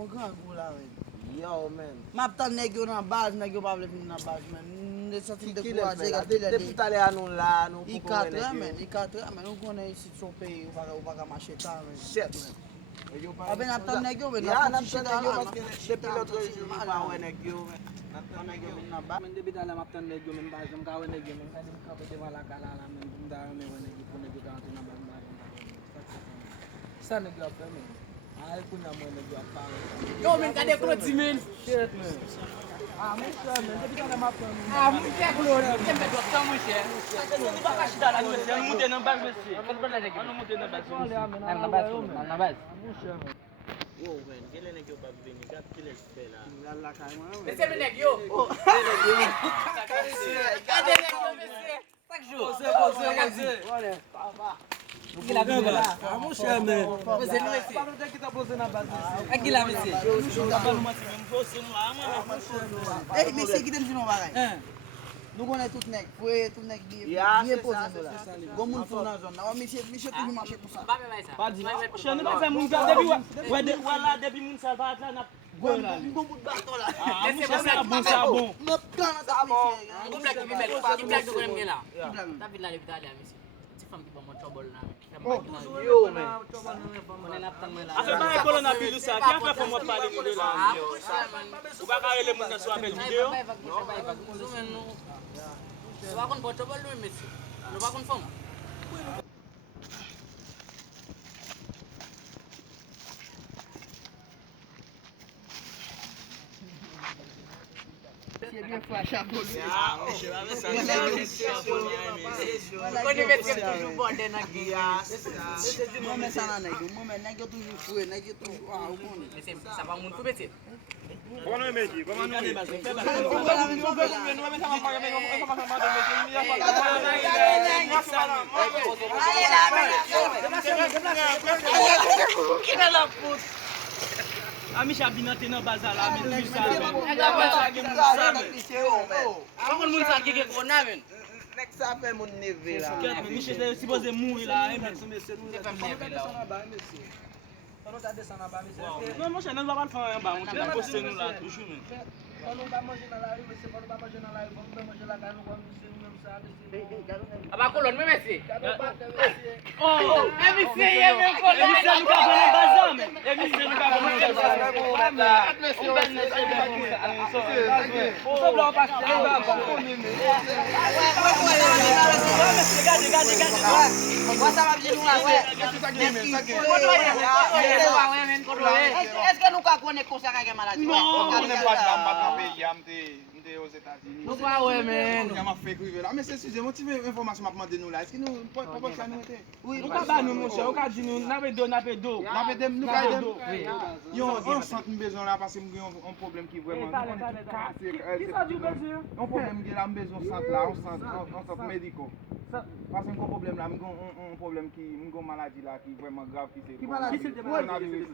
bon grand goût là, men. Yo, men. Map tan nèg yo nan baz, nèg yo pa vle vin nan baz, men. Ne soti de Ki lè courage, fè la? gade Depi tale anou la, nou I pou konen 4 yo. men, I4 men, nou konen isi son peyi, ou pa ka mache ta, men. Shit, men. A ben ap tan nèg yo, men, Ya, ap nap ti tan chita nèg yo, la, paske depi l'autre jour, mi pa wè nèg yo, men. Nap tan nèg yo, nan baz. Men debi tale map tan nèg yo men baz, ka wè nèg yo men, kade mi kape devan la kala la men, mda wè nèg yo pou nèg yo ka antre nan baz baz. Sa nèg yo ap fè men. Ay pou nan mwen nèg yo ap pare. Yo men kade kloti men. Shit men. Ah, mon cher men, debi tale map tan men. Ah, mon cher kloti. Kembe do tan mon cher. Ni ba ka chita la nou, on monte nan baz monsieur. On monte nan baz. Nan baz, nan baz. Mon cher men. yo, men, gele nèg yo pa vini, gap ki lè fè la. La kay mwen, men. Mese men nèg yo. Gele nèg yo. Gade nèg yo mese. Chaque jour. Pose. Qui la vient là? Ah, mon cher, men. Pose nous ici. Pas longtemps qui t'a posé dans baz. A qui la mese? Eh, mais c'est qui t'aime sinon bagay? Nou konen tout nèg, tout nèg Ya, bien c'est posé ça, nou la. c'est ça. Gon moun fò nan zon nan. Monsieur toujours marché pour ça. Pas dit. Je ne pas faire mon gars depuis voilà depuis mon ça va là n'a Gon bout de bâton là. ah mon ça bon ça bon Me plan nan ta monsieur. Qui blague qui met qui blague de connaître là. Qui blague? David là depuis aller monsieur. Petite femme qui va mon trouble là. Yo, men. On est naptan là. a fait pas coronavirus ça qui a fait pour moi parler de là Ah, ou pas carrer les monde sur appel vidéo nous va kon trouble nous monsieur. Nous va kon femme. C'est bien flash à police. Ya, je vais ça. On est mettre toujours bordé na gueule. Moi mais ça nan nèg, moi mais nèg yo toujours foué, nèg yo toujours ah, ou konnen. Mais ça va mon tout métier. bon métier comment nous est basé fait Ami chabinate nan bazar la, mi tout ça. Pas moun sa qui ko na men. Nek sa fè moun neve la. Mi c'est supposé mourir là, mais non mon cher, nous va pas faire un bas, on va poster nous là toujours mais. Aba kolon me monsieur. Oh, Monsieur même kolon. monsieur nous va prendre bazar mais. Monsieur nous va prendre Moi ça va bien nous là, ouais. Est-ce que nous ka connaît comme ça ka maladie? Non, On n'est pas dans le pays, m'te aux États-Unis. Nous pas ouais men. On a fait privé là. Mais c'est sujet, mon petit information m'a demandé nous là. Est-ce que nous pas ça nous était? Oui, Nous pas ba nous mon cher, on ka di nous n'a pas d'eau. N'a pas nous ka aidé. Yo, on sent une besoin là parce que nous avons un problème qui vraiment Qui ça du besoin? un problème qui là besoin centre là, on centre médical. Parce que un problème là, un problème qui une maladie là qui vraiment grave qui c'est. Qui maladie? Coronavirus.